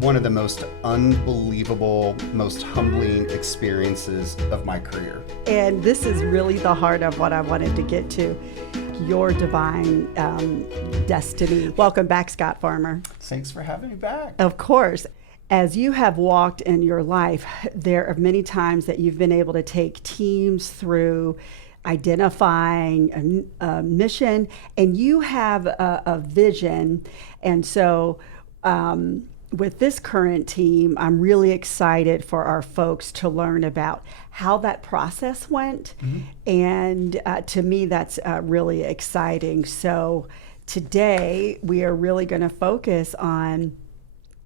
one of the most unbelievable, most humbling experiences of my career. And this is really the heart of what I wanted to get to, your divine destiny. Welcome back, Scott Farmer. Thanks for having me back. Of course. As you have walked in your life, there are many times that you've been able to take teams through identifying a mission, and you have a vision. And so with this current team, I'm really excited for our folks to learn about how that process went. And to me, that's really exciting. So today, we are really going to focus on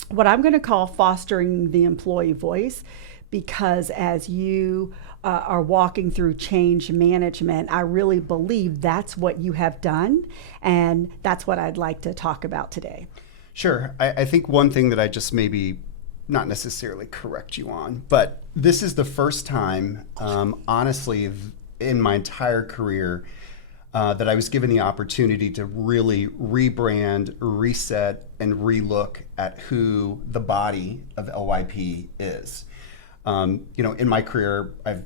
what I'm going to call fostering the employee voice, because as you are walking through change management, I really believe that's what you have done, and that's what I'd like to talk about today. Sure. I think one thing that I just maybe not necessarily correct you on, but this is the first time, honestly, in my entire career, that I was given the opportunity to really rebrand, reset, and relook at who the body of LYP is. In my career, I've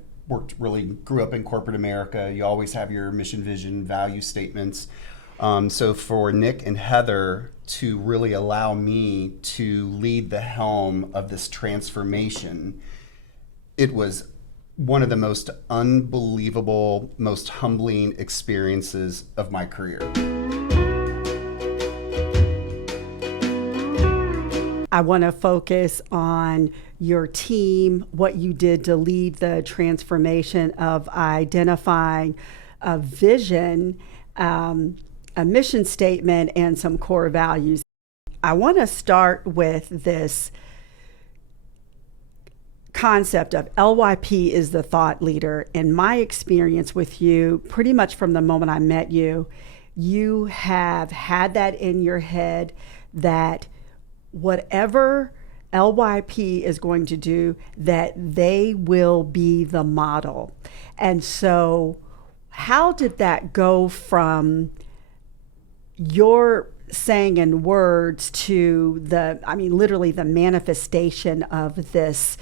grew up in corporate America. You always have your mission, vision, value statements. So for Nick and Heather to really allow me to lead the helm of this transformation, it was one of the most unbelievable, most humbling experiences of my career. I want to focus on your team, what you did to lead the transformation of identifying a vision, a mission statement, and some core values. I want to start with this concept of LYP is the thought leader. In my experience with you, pretty much from the moment I met you, you have had that in your head that whatever LYP is going to do, that they will be the model. And so how did that go from your saying in words to literally the manifestation of this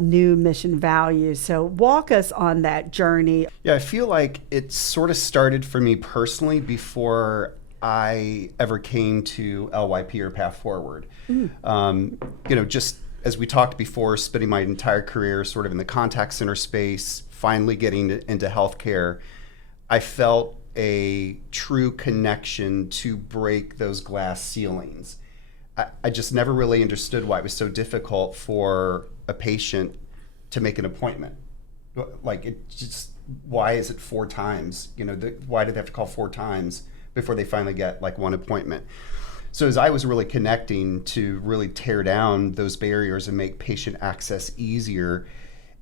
new mission value? So walk us on that journey. Yeah, I feel like it sort of started for me personally before I ever came to LYP or Path Forward. Just as we talked before, spending my entire career sort of in the contact center space, finally getting into healthcare, I felt a true connection to break those glass ceilings. I just never really understood why it was so difficult for a patient to make an appointment. Why is it 4 times? Why do they have to call 4 times before they finally get one appointment? So as I was really connecting to really tear down those barriers and make patient access easier,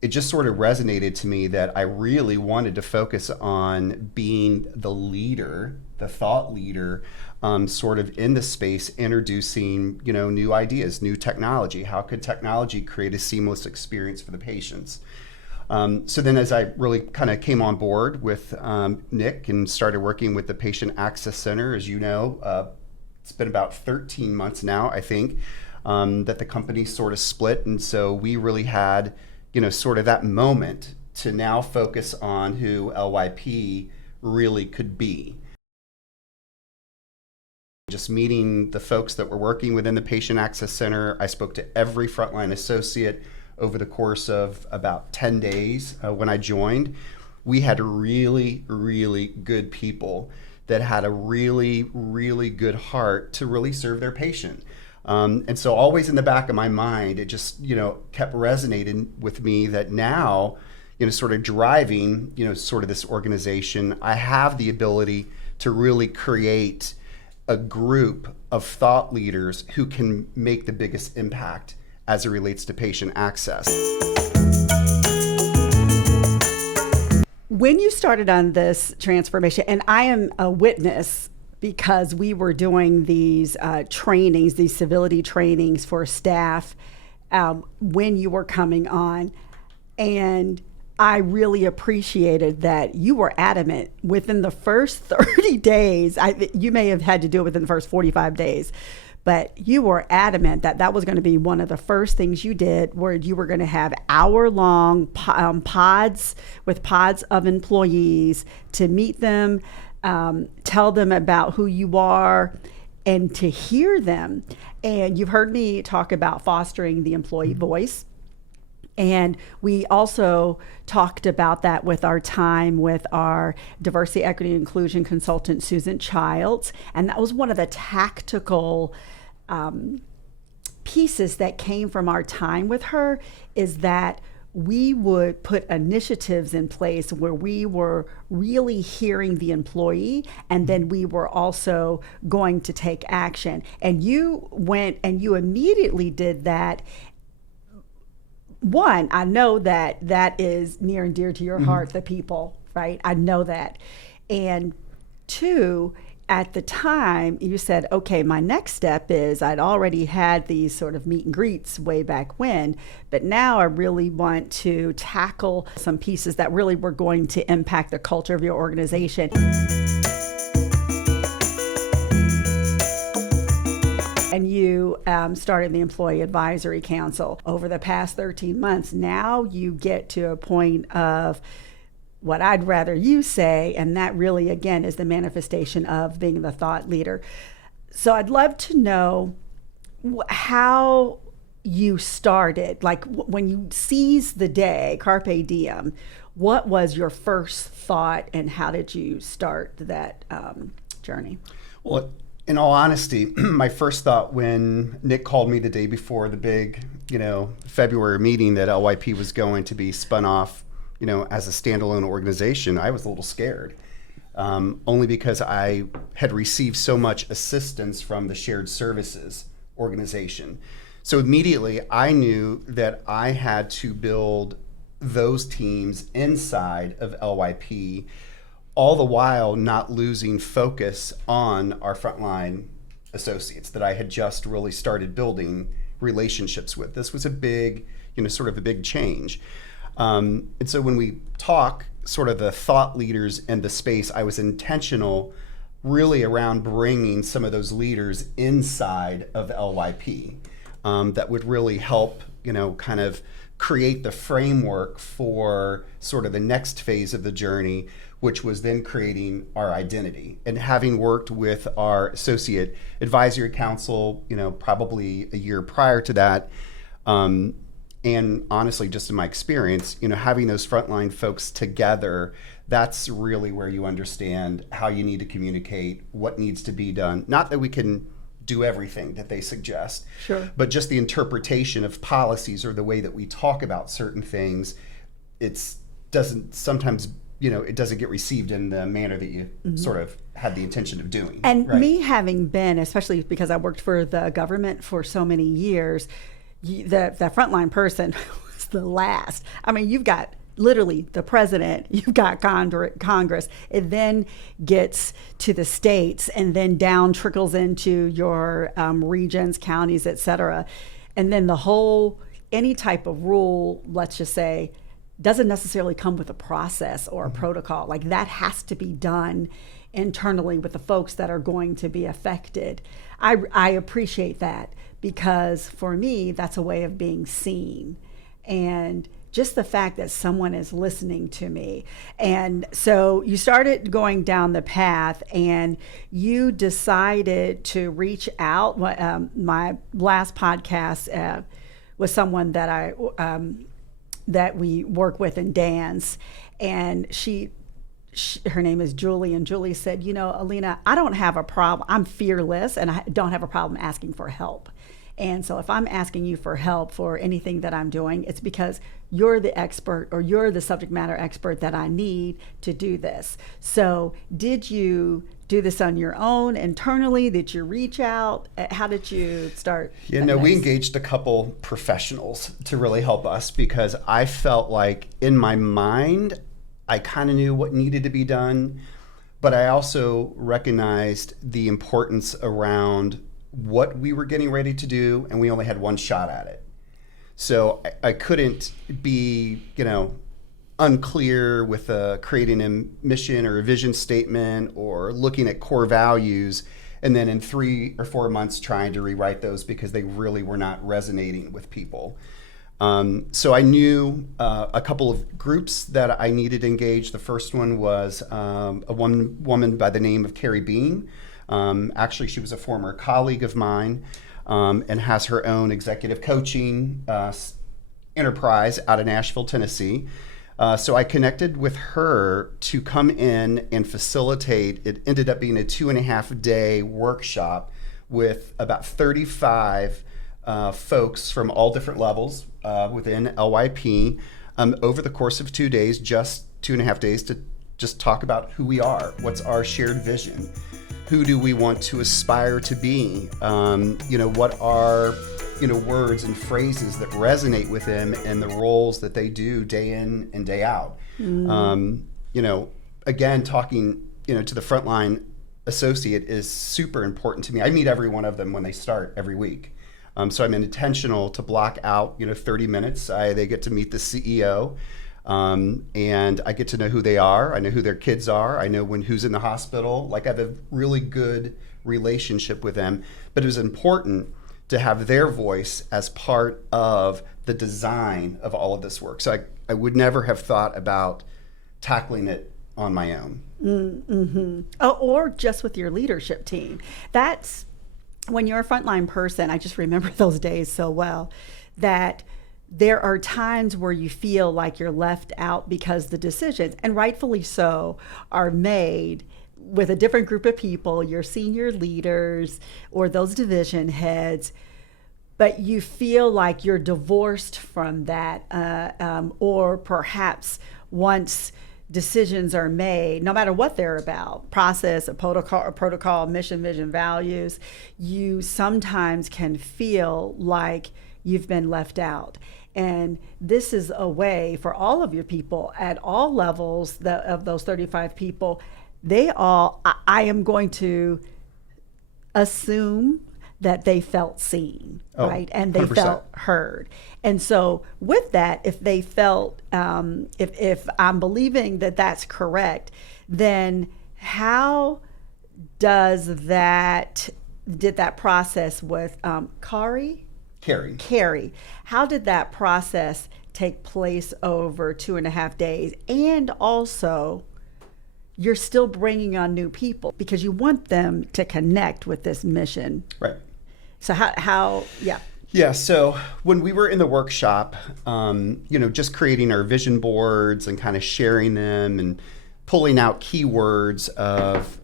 it just sort of resonated to me that I really wanted to focus on being the leader, the thought leader, sort of in the space, introducing, new ideas, new technology. How could technology create a seamless experience for the patients? So then as I really kind of came on board with Nick and started working with the Patient Access Center, as you know, it's been about 13 months now, I think, that the company sort of split. And so we really had sort of that moment to now focus on who LYP really could be. Just meeting the folks that were working within the Patient Access Center, I spoke to every frontline associate over the course of about 10 days when I joined. We had really, really good people that had a really, really good heart to really serve their patient. And so always in the back of my mind, it just, kept resonating with me that now, sort of driving, sort of this organization, I have the ability to really create a group of thought leaders who can make the biggest impact as it relates to patient access. When you started on this transformation, and I am a witness because we were doing these trainings, these civility trainings for staff when you were coming on, and I really appreciated that you were adamant within the first 30 days. You may have had to do it within the first 45 days, but you were adamant that that was going to be one of the first things you did, where you were going to have hour-long pods of employees to meet them, tell them about who you are, and to hear them. And you've heard me talk about fostering the employee voice. And we also talked about that with our time with our diversity, equity, and inclusion consultant, Susan Childs. And that was one of the tactical pieces that came from our time with her, is that we would put initiatives in place where we were really hearing the employee, and then we were also going to take action. And you went and you immediately did that. One, I know that that is near and dear to your heart, the people, right? I know that. And two, at the time, you said, okay, my next step is, I'd already had these sort of meet and greets way back when, but now I really want to tackle some pieces that really were going to impact the culture of your organization. And you started the Employee Advisory Council. Over the past 13 months, now you get to a point of what I'd rather you say, and that really, again, is the manifestation of being the thought leader. So I'd love to know how you started, like when you seized the day, carpe diem, what was your first thought and how did you start that journey? Well, in all honesty, my first thought when Nick called me the day before the big, February meeting that LYP was going to be spun off, as a standalone organization, I was a little scared, only because I had received so much assistance from the shared services organization. So immediately I knew that I had to build those teams inside of LYP, all the while not losing focus on our frontline associates that I had just really started building relationships with. This was a big, sort of a big change. And so when we talk sort of the thought leaders and the space, I was intentional really around bringing some of those leaders inside of LYP that would really help, kind of create the framework for sort of the next phase of the journey, which was then creating our identity. And having worked with our associate advisory council, probably a year prior to that, and honestly, just in my experience, having those frontline folks together, that's really where you understand how you need to communicate, what needs to be done. Not that we can do everything that they suggest, sure, but just the interpretation of policies or the way that we talk about certain things, it doesn't get received in the manner that you sort of had the intention of doing. And right? Me having been, especially because I worked for the government for so many years, the frontline person was the last. I mean, you've got literally the president, you've got Congress, it then gets to the states and then down trickles into your regions, counties, et cetera. And then any type of rule, let's just say, doesn't necessarily come with a process or a protocol. Like that has to be done internally with the folks that are going to be affected. I appreciate that, because for me, that's a way of being seen. And just the fact that someone is listening to me. And so you started going down the path and you decided to reach out. My last podcast was someone that that we work with in dance, and her name is Julie, and Julie said, Alina, I don't have a problem. I'm fearless and I don't have a problem asking for help. And so if I'm asking you for help for anything that I'm doing, it's because you're the expert or you're the subject matter expert that I need to do this. So did you do this on your own internally? Did you reach out? How did you start? We engaged a couple professionals to really help us, because I felt like in my mind, I kind of knew what needed to be done, but I also recognized the importance around what we were getting ready to do, and we only had one shot at it. So I couldn't be, unclear with creating a mission or a vision statement or looking at core values And then in 3 or 4 months trying to rewrite those because they really were not resonating with people. So I knew a couple of groups that I needed to engage. The first one was a woman by the name of Carrie Bean. Actually, she was a former colleague of mine and has her own executive coaching enterprise out of Nashville, Tennessee. So I connected with her to come in and facilitate. It ended up being a 2.5-day workshop with about 35 folks from all different levels within LYP over the course of 2 days, just 2.5 days, to just talk about who we are, what's our shared vision, who do we want to aspire to be, what are words and phrases that resonate with them and the roles that they do day in and day out. Again, talking to the frontline associate is super important to me. I meet every one of them when they start every week. So I'm intentional to block out 30 minutes. They get to meet the CEO, and I get to know who they are. I know who their kids are. I know who's in the hospital. Like, I have a really good relationship with them. But it was important to have their voice as part of the design of all of this work. So I would never have thought about tackling it on my own. Mm-hmm. Or just with your leadership team. That's when you're a frontline person. I just remember those days so well, that there are times where you feel like you're left out because the decisions, and rightfully so, are made with a different group of people, your senior leaders or those division heads, but you feel like you're divorced from that, or perhaps once decisions are made, no matter what they're about, process, a protocol, mission, vision, values, you sometimes can feel like you've been left out. And this is a way for all of your people at all levels of those 35 people. I am going to assume that they felt seen, right? And they 100%. felt heard. And so with that, if they felt, if I'm believing that that's correct, then how did that process with Carrie, how did that process take place over 2.5 days? And also, you're still bringing on new people because you want them to connect with this mission. Right. So how. Yeah, so when we were in the workshop, just creating our vision boards and kind of sharing them and pulling out keywords of,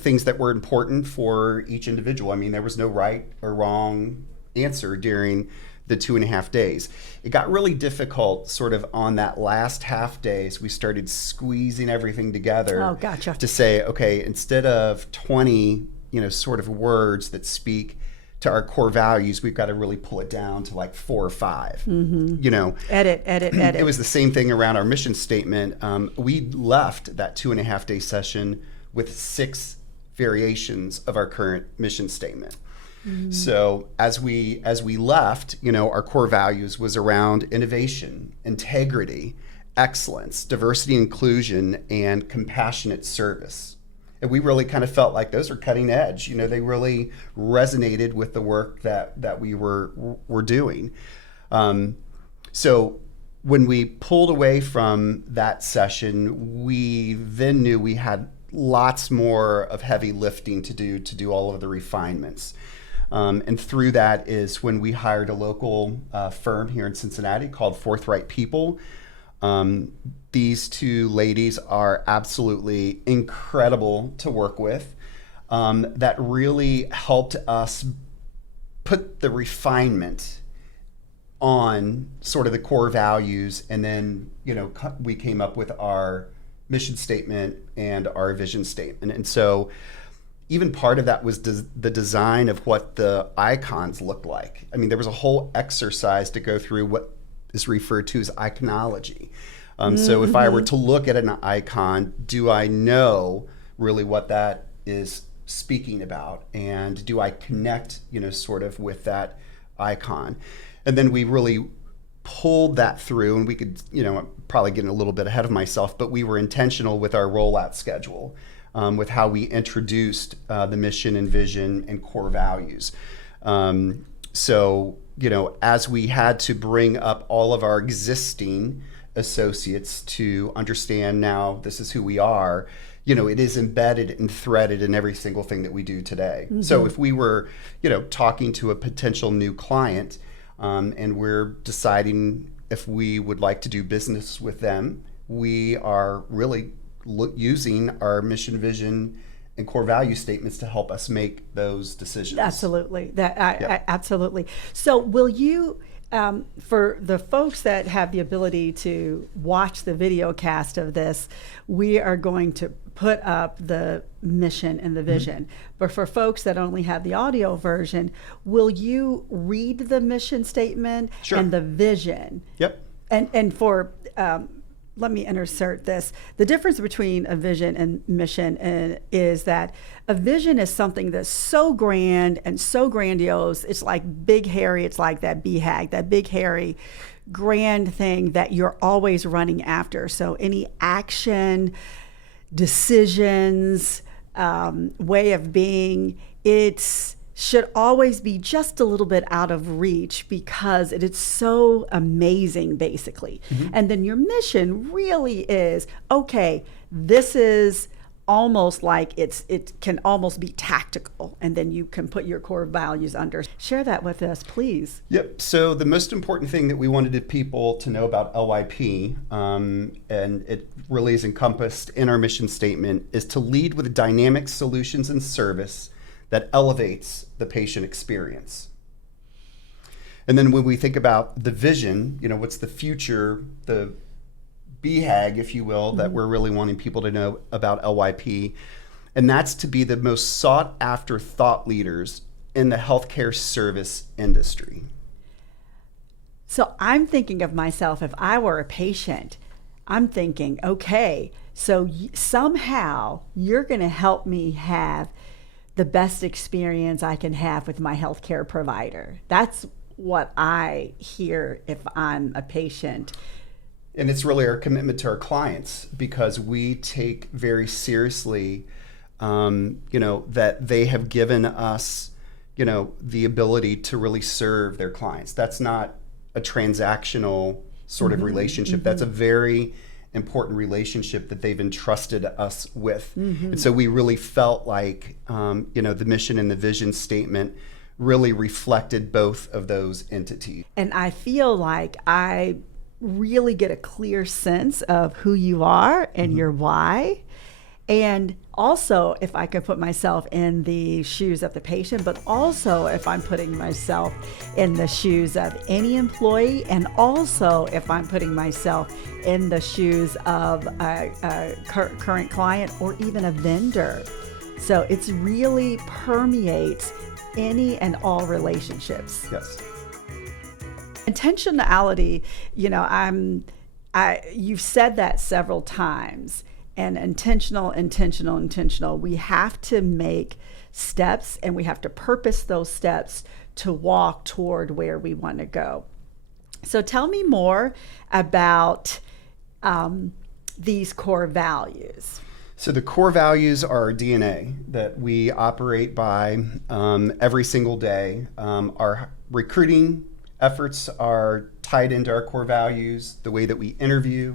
things that were important for each individual. I mean, there was no right or wrong answer during the 2.5 days. It got really difficult sort of on that last half day as we started squeezing everything together. Oh, gotcha. To say, okay, instead of 20, sort of words that speak to our core values, we've got to really pull it down to like 4 or 5. Mm-hmm. Edit. It was the same thing around our mission statement. We left that 2.5 day session with 6 variations of our current mission statement. Mm-hmm. So as we left, our core values was around innovation, integrity, excellence, diversity, inclusion, and compassionate service. And we really kind of felt like those are cutting edge. They really resonated with the work that we were doing. So when we pulled away from that session, we then knew we had lots more of heavy lifting to do all of the refinements. And through that is when we hired a local firm here in Cincinnati called Forthright People. These 2 ladies are absolutely incredible to work with. That really helped us put the refinement on sort of the core values, and then we came up with our mission statement and our vision statement. And so even part of that was the design of what the icons looked like. I mean, there was a whole exercise to go through what is referred to as iconology. So if I were to look at an icon, do I know really what that is speaking about? And do I connect, sort of with that icon? And then we really pulled that through, and we could, I'm probably getting a little bit ahead of myself, but we were intentional with our rollout schedule. with how we introduced the mission and vision and core values. So, as we had to bring up all of our existing associates to understand now this is who we are, it is embedded and threaded in every single thing that we do today. Mm-hmm. So if we were, talking to a potential new client and we're deciding if we would like to do business with them, we are really using our mission, vision, and core value statements to help us make those decisions. Absolutely. Absolutely. So will you, for the folks that have the ability to watch the video cast of this, we are going to put up the mission and the vision. Mm-hmm. But for folks that only have the audio version, will you read the mission statement and the vision? Yep. And for, let me insert this. The difference between a vision and mission is that a vision is something that's so grand and so grandiose. It's like big, hairy. It's like that BHAG, that big, hairy, grand thing that you're always running after. So any action, decisions, way of being, should always be just a little bit out of reach because it is so amazing, basically. Mm-hmm. And then your mission really is, okay, this is almost like it can almost be tactical, and then you can put your core values under. Share that with us, please. Yep. So the most important thing that we wanted people to know about LYP, and it really is encompassed in our mission statement, is to lead with dynamic solutions and service that elevates the patient experience. And then when we think about the vision, what's the future, the BHAG, if you will, that we're really wanting people to know about LYP, and that's to be the most sought after thought leaders in the healthcare service industry. So I'm thinking of myself, if I were a patient, I'm thinking, okay, so somehow you're going to help me have the best experience I can have with my healthcare provider. That's what I hear if I'm a patient. And it's really our commitment to our clients, because we take very seriously, that they have given us, the ability to really serve their clients. That's not a transactional sort of relationship. Mm-hmm. That's a very important relationship that they've entrusted us with. Mm-hmm. And so we really felt like, the mission and the vision statement really reflected both of those entities. And I feel like I really get a clear sense of who you are and your why. And also, if I could put myself in the shoes of the patient, but also if I'm putting myself in the shoes of any employee, and also if I'm putting myself in the shoes of a current client or even a vendor. So it's really permeates any and all relationships. Yes. Intentionality, you've said that several times. And intentional. We have to make steps, and we have to purpose those steps to walk toward where we want to go. So tell me more about these core values. So the core values are our DNA that we operate by every single day. Our recruiting efforts are tied into our core values, the way that we interview,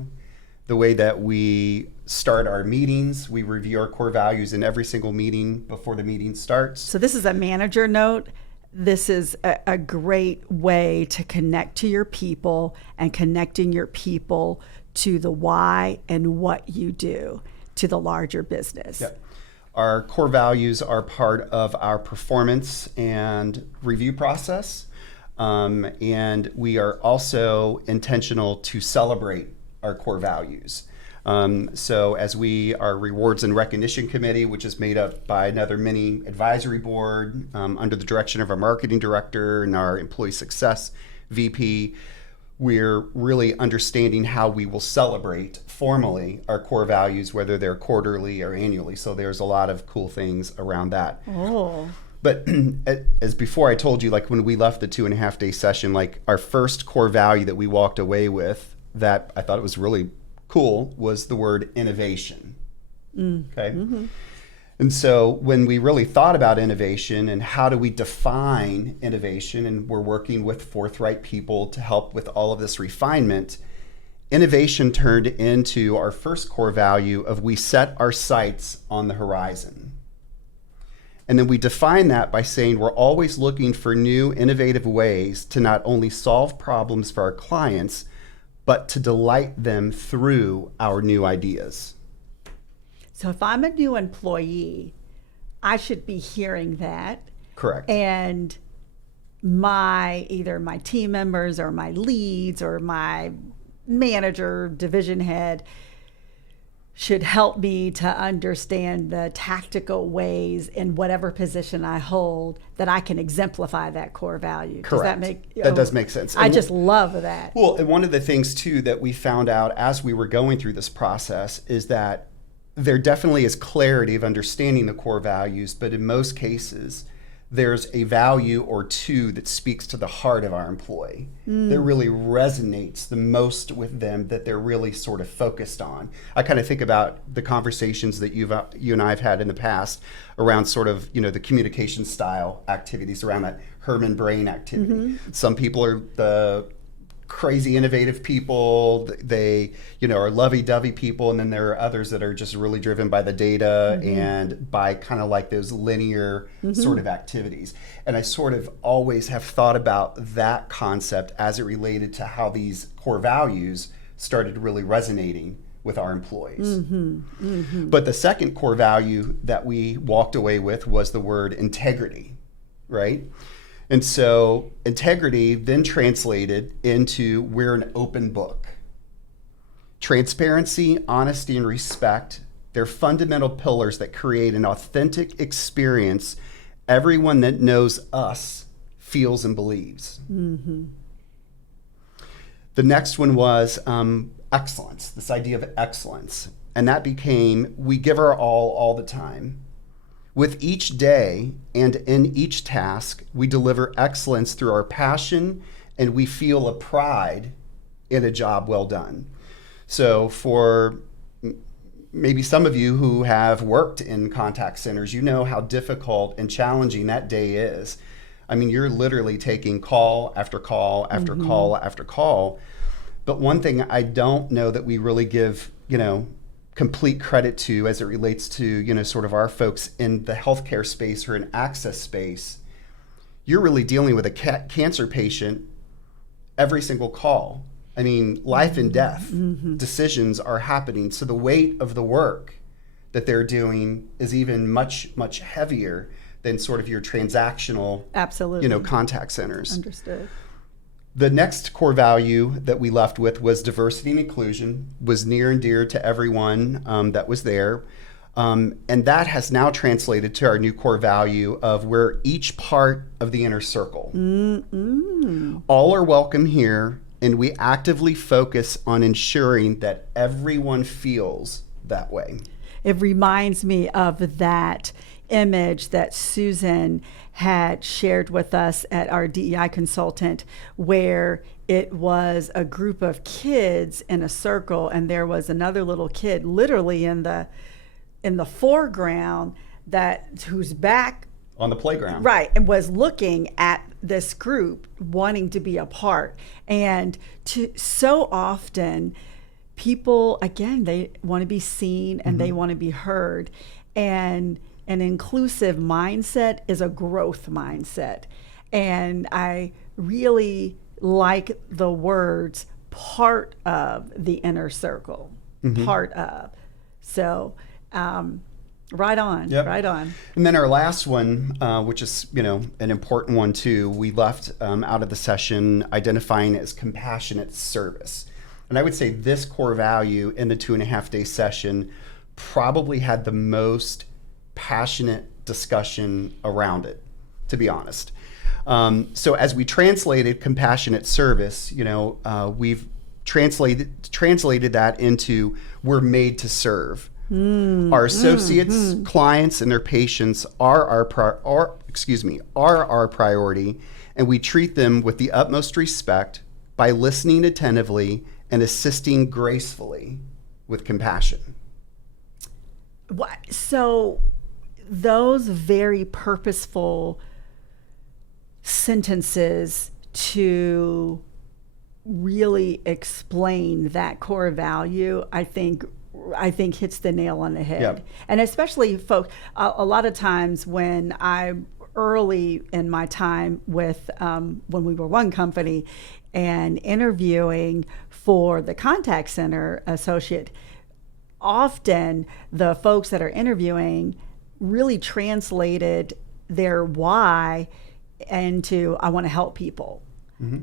the way that we start our meetings. We review our core values in every single meeting before the meeting starts. So this is a manager note. This is a great way to connect to your people and connecting your people to the why and what you do to the larger business. Yep. Our core values are part of our performance and review process. And we are also intentional to celebrate our core values. So as our rewards and recognition committee, which is made up by another mini advisory board under the direction of our marketing director and our employee success VP, we're really understanding how we will celebrate formally our core values, whether they're quarterly or annually. So there's a lot of cool things around that. Oh. But as before I told you, like when we left the 2.5-day session, like our first core value that we walked away with that I thought it was really cool was the word innovation. Okay. Mm-hmm. And so when we really thought about innovation and how do we define innovation, and we're working with forthright people to help with all of this refinement, innovation turned into our first core value of we set our sights on the horizon. And then we define that by saying we're always looking for new innovative ways to not only solve problems for our clients, but to delight them through our new ideas. So if I'm a new employee, I should be hearing that. Correct. And either my team members or my leads or my manager, division head should help me to understand the tactical ways in whatever position I hold that I can exemplify that core value. Correct. That does make sense. I just love that. Well, and one of the things too that we found out as we were going through this process is that there definitely is clarity of understanding the core values, but in most cases, there's a value or two that speaks to the heart of our employee that really resonates the most with them, that they're really sort of focused on. I kind of think about the conversations that you and I have had in the past around sort of, the communication style activities around that Herman brain activity. Some people are the crazy innovative people, they are lovey-dovey people, and then there are others that are just really driven by the data and by kind of like those linear sort of activities. And I sort of always have thought about that concept as it related to how these core values started really resonating with our employees. But the second core value that we walked away with was the word integrity, right? And so integrity then translated into we're an open book. Transparency, honesty, and respect, they're fundamental pillars that create an authentic experience everyone that knows us feels and believes. The next one was excellence, this idea of excellence. And that became we give our all the time. With each day and in each task, we deliver excellence through our passion, and we feel a pride in a job well done. So for maybe some of you who have worked in contact centers, you know how difficult and challenging that day is. I mean, you're literally taking call after call after call after call. But one thing I don't know that we really give, complete credit to as it relates to, sort of our folks in the healthcare space or in access space, you're really dealing with a cancer patient every single call. I mean, life and death decisions are happening. So the weight of the work that they're doing is even much, much heavier than sort of your transactional, absolutely, contact centers. Understood. The next core value that we left with was diversity and inclusion, was near and dear to everyone that was there. And that has now translated to our new core value of we're each part of the inner circle. All are welcome here, and we actively focus on ensuring that everyone feels that way. It reminds me of that image that Susan had shared with us at our DEI consultant, where it was a group of kids in a circle, and there was another little kid literally in the foreground whose back on the playground, right, and was looking at this group wanting to be a part. And so often people, again, they want to be seen and they want to be heard, and an inclusive mindset is a growth mindset. And I really like the words part of the inner circle, part of. So, right on, right on. And then our last one, which is, an important one too, we left out of the session identifying as compassionate service. And I would say this core value in the 2.5-day session probably had the most passionate discussion around it, to be honest. So as we translated compassionate service, we've translated that into we're made to serve. Our associates, clients, and their patients are our priority, and we treat them with the utmost respect by listening attentively and assisting gracefully with compassion. So those very purposeful sentences to really explain that core value, I think hits the nail on the head. Yep. And especially folks, a lot of times when I early in my time with when we were one company and interviewing for the contact center associate, often the folks that are interviewing really translated their why into I want to help people.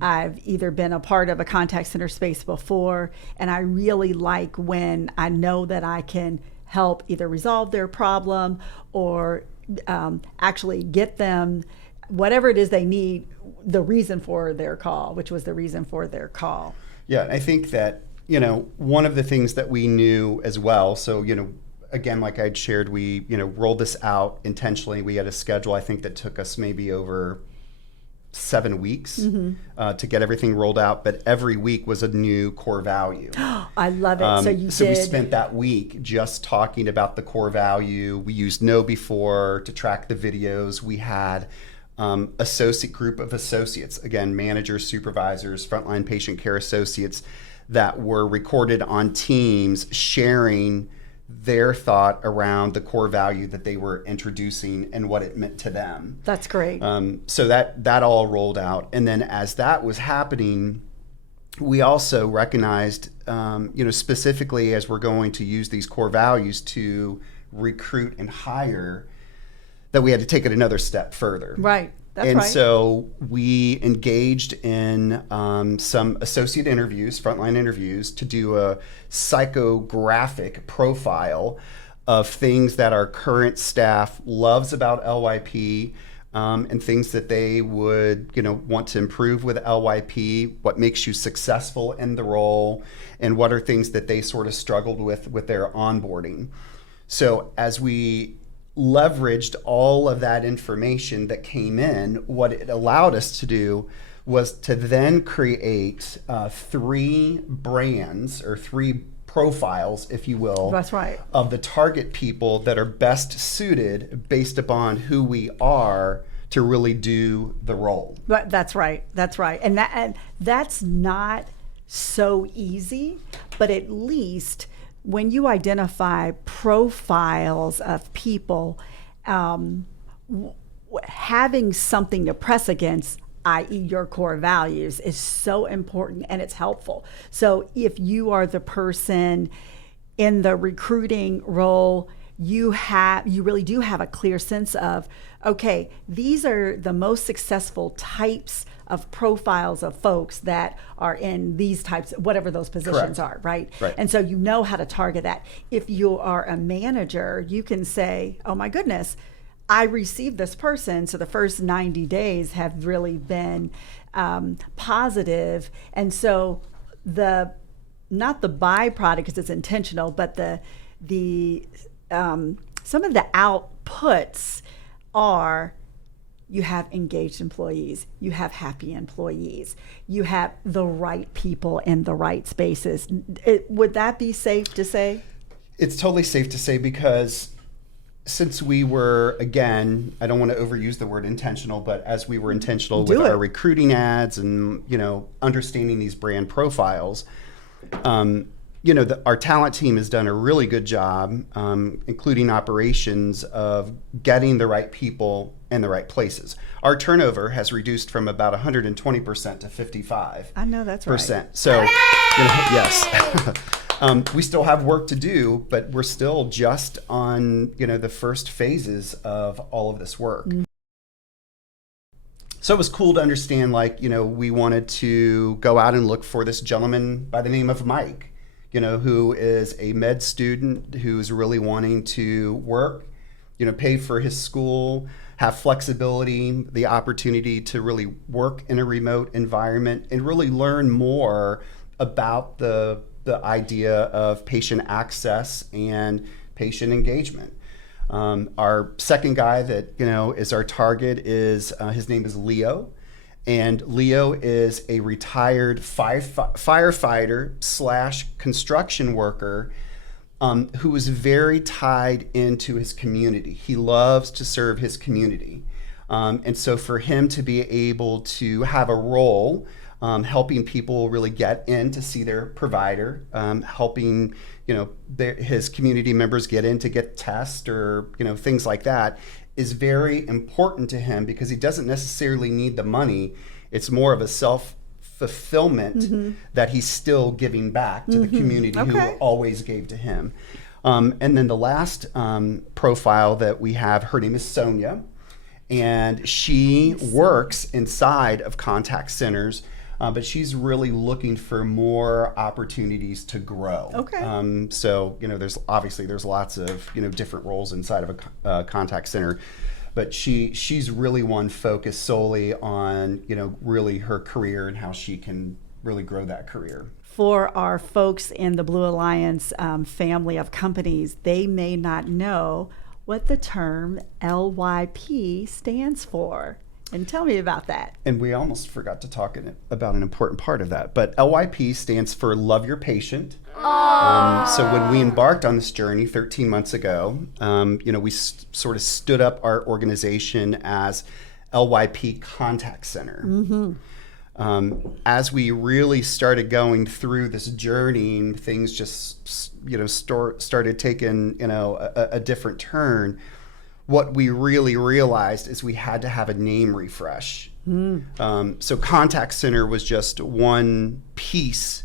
I've either been a part of a contact center space before, and I really like when I know that I can help either resolve their problem or actually get them whatever it is they need, the reason for their call, which was the reason for their call. Yeah, I think that, one of the things that we knew as well, so, again, like I'd shared, we, rolled this out intentionally. We had a schedule, I think, that took us maybe over 7 weeks to get everything rolled out, but every week was a new core value. I love it. So we spent that week just talking about the core value. We used Know Before to track the videos. We had associate group of associates, again, managers, supervisors, frontline patient care associates that were recorded on Teams sharing their thought around the core value that they were introducing and what it meant to them. That's great. So that all rolled out. And then as that was happening, we also recognized, specifically as we're going to use these core values to recruit and hire, that we had to take it another step further. Right. That's and right. so we engaged in some associate interviews, frontline interviews, to do a psychographic profile of things that our current staff loves about LYP, and things that they would, want to improve with LYP, what makes you successful in the role, and what are things that they sort of struggled with their onboarding. So as we leveraged all of that information that came in, what it allowed us to do was to then create 3 brands or 3 profiles, if you will. That's right. Of the target people that are best suited based upon who we are to really do the role. But that's right. That's right. And that's not so easy, but at least when you identify profiles of people, having something to press against, i.e. your core values, is so important and it's helpful. So if you are the person in the recruiting role, you really do have a clear sense of, okay, these are the most successful types of profiles of folks that are in these types, whatever those positions Correct. are, right? Right? And so you know how to target that. If you are a manager, you can say, oh my goodness, I received this person, so the first 90 days have really been positive. And so not the byproduct, because it's intentional, but the some of the outputs are, you have engaged employees, you have happy employees, you have the right people in the right spaces. Would that be safe to say? It's totally safe to say, because since we were, again, I don't want to overuse the word intentional, but as we were intentional with our recruiting ads and, understanding these brand profiles, our talent team has done a really good job, including operations, of getting the right people in the right places. Our turnover has reduced from about 120% to 55%. I know that's right. So, yes. We still have work to do, but we're still just on, the first phases of all of this work. Mm-hmm. So it was cool to understand, we wanted to go out and look for this gentleman by the name of Mike, who is a med student who's really wanting to work, pay for his school, have flexibility, the opportunity to really work in a remote environment and really learn more about the idea of patient access and patient engagement. Our second guy that, is our target is, his name is Leo. And Leo is a retired firefighter / construction worker who was very tied into his community. He loves to serve his community. And so for him to be able to have a role helping people really get in to see their provider, helping his community members get in to get tests or things like that is very important to him because he doesn't necessarily need the money. It's more of a self-fulfillment that he's still giving back to the community who always gave to him. And then the last profile that we have, her name is Sonia, and she works inside of contact centers, but she's really looking for more opportunities to grow. So there's lots of different roles inside of a contact center, but she's really one focused solely on really her career and how she can really grow that career. For our folks in the Blue Alliance family of companies, they may not know what the term LYP stands for. And tell me about that. And we almost forgot to talk about an important part of that. But LYP stands for Love Your Patient. So when we embarked on this journey 13 months ago, we sort of stood up our organization as LYP Contact Center. As we really started going through this journey, things just started taking a different turn. What we really realized is we had to have a name refresh. So Contact Center was just one piece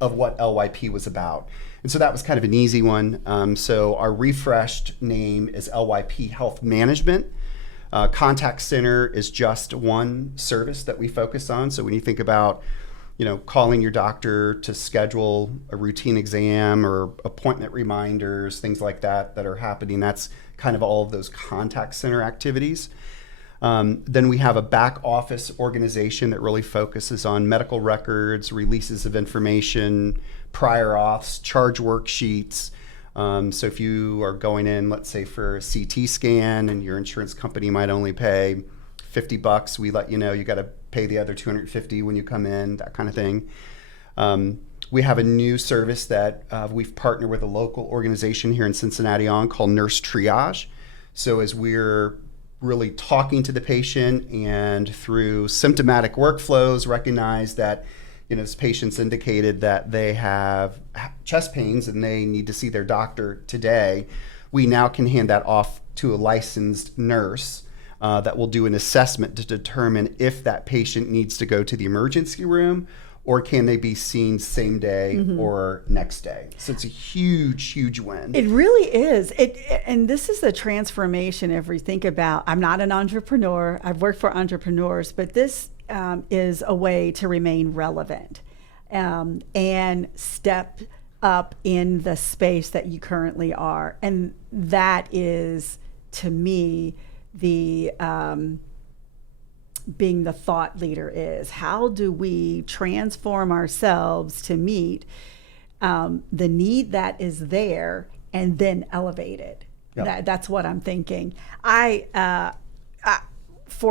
of what LYP was about. And so that was kind of an easy one. So our refreshed name is LYP Health Management. Contact Center is just one service that we focus on. So when you think about calling your doctor to schedule a routine exam or appointment reminders, things like that are happening, that's kind of all of those contact center activities. Then we have a back office organization that really focuses on medical records, releases of information, prior auths, charge worksheets. So if you are going in, let's say for a CT scan and your insurance company might only pay $50, we let you know you got to pay the other $250 when you come in, that kind of thing. We have a new service that we've partnered with a local organization here in Cincinnati on called Nurse Triage. So as we're really talking to the patient and through symptomatic workflows recognize that this patient's indicated that they have chest pains and they need to see their doctor today, we now can hand that off to a licensed nurse that will do an assessment to determine if that patient needs to go to the emergency room or can they be seen same day or next day. So it's a huge, huge win. It really is. And this is the transformation if we think about, I'm not an entrepreneur, I've worked for entrepreneurs, but this is a way to remain relevant and step up in the space that you currently are. And that is, to me, the being the thought leader is. How do we transform ourselves to meet the need that is there and then elevate it? Yep. That's what I'm thinking. For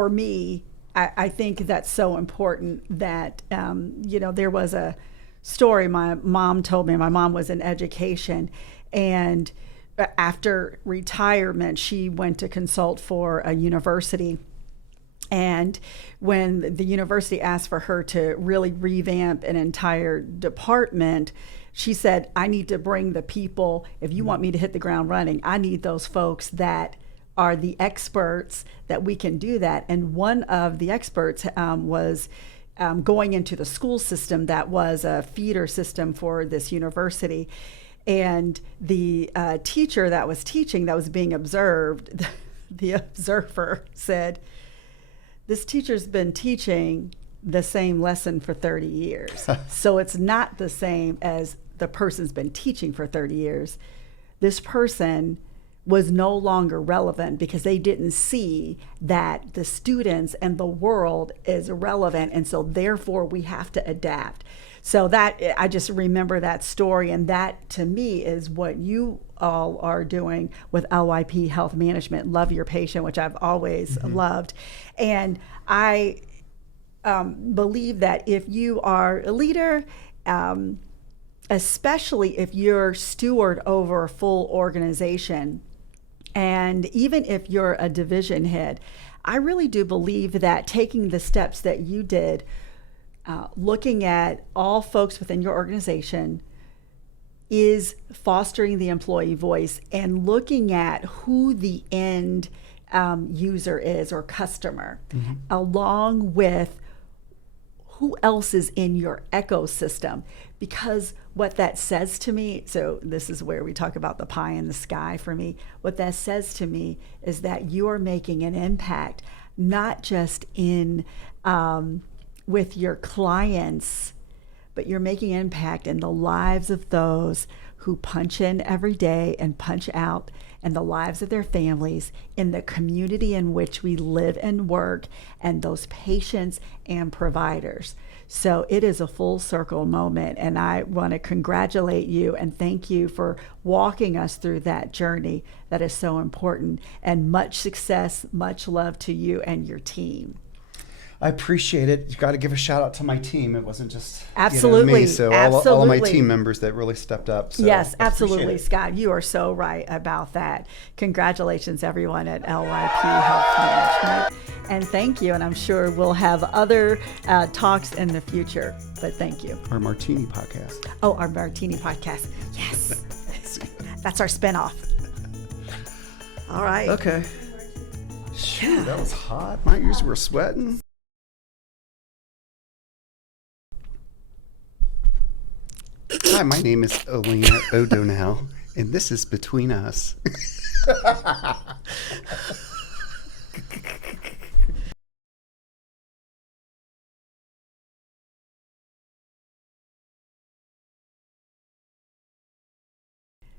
me, I think that's so important that, there was a story my mom told me. My mom was in education, and after retirement, she went to consult for a university. And when the university asked for her to really revamp an entire department, she said, I need to bring the people, if you want me to hit the ground running, I need those folks that are the experts that we can do that. And one of the experts was going into the school system that was a feeder system for this university. And the teacher that was teaching, that was being observed, the observer said, this teacher's been teaching the same lesson for 30 years. So it's not the same as the person's been teaching for 30 years. This person was no longer relevant because they didn't see that the students and the world is relevant. And so therefore we have to adapt. So that, I just remember that story, and that to me is what you all are doing with LYP Health Management, Love Your Patient, which I've always loved. And I believe that if you are a leader, especially if you're steward over a full organization. And even if you're a division head, I really do believe that taking the steps that you did, looking at all folks within your organization, is fostering the employee voice and looking at who the end user is or customer, along with who else is in your ecosystem. Because what that says to me, so this is where we talk about the pie in the sky for me, what that says to me is that you are making an impact, not just in with your clients, but you're making an impact in the lives of those who punch in every day and punch out, and the lives of their families, in the community in which we live and work, and those patients and providers. So it is a full circle moment, and I want to congratulate you and thank you for walking us through that journey that is so important. And much success, much love to you and your team. I appreciate it. You got to give a shout out to my team. It wasn't just absolutely me. So absolutely. all of my team members that really stepped up. So yes, absolutely, Scott. You are so right about that. Congratulations, everyone at LYP Health Management, and thank you. And I'm sure we'll have other talks in the future. But thank you. Our Martini podcast. Oh, our Martini podcast. Yes, that's our spinoff. All right. Okay. Shoot, that was hot. My ears were sweating. Hi, my name is Elena O'Donnell, and this is Between Us.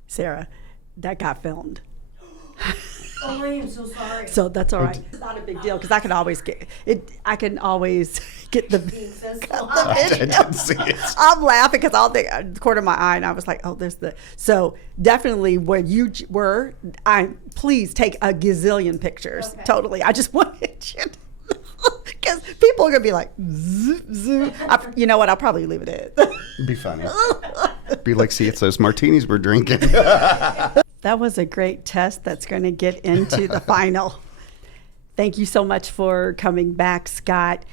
Sarah, that got filmed. Oh, I am so sorry. So that's all right. It's not a big deal because I can always get it. I can always get the I didn't see it. I'm laughing because I'll think the corner of my eye, and I was like, "Oh, there's the." So definitely where you were, please take a gazillion pictures. Okay. Totally. I just wanted you because people are gonna be like, zoop, zoop. You know what? I'll probably leave it in. It'd be funny. Be like, see, it's those martinis we're drinking. That was a great test that's going to get into the final. Thank you so much for coming back, Scott.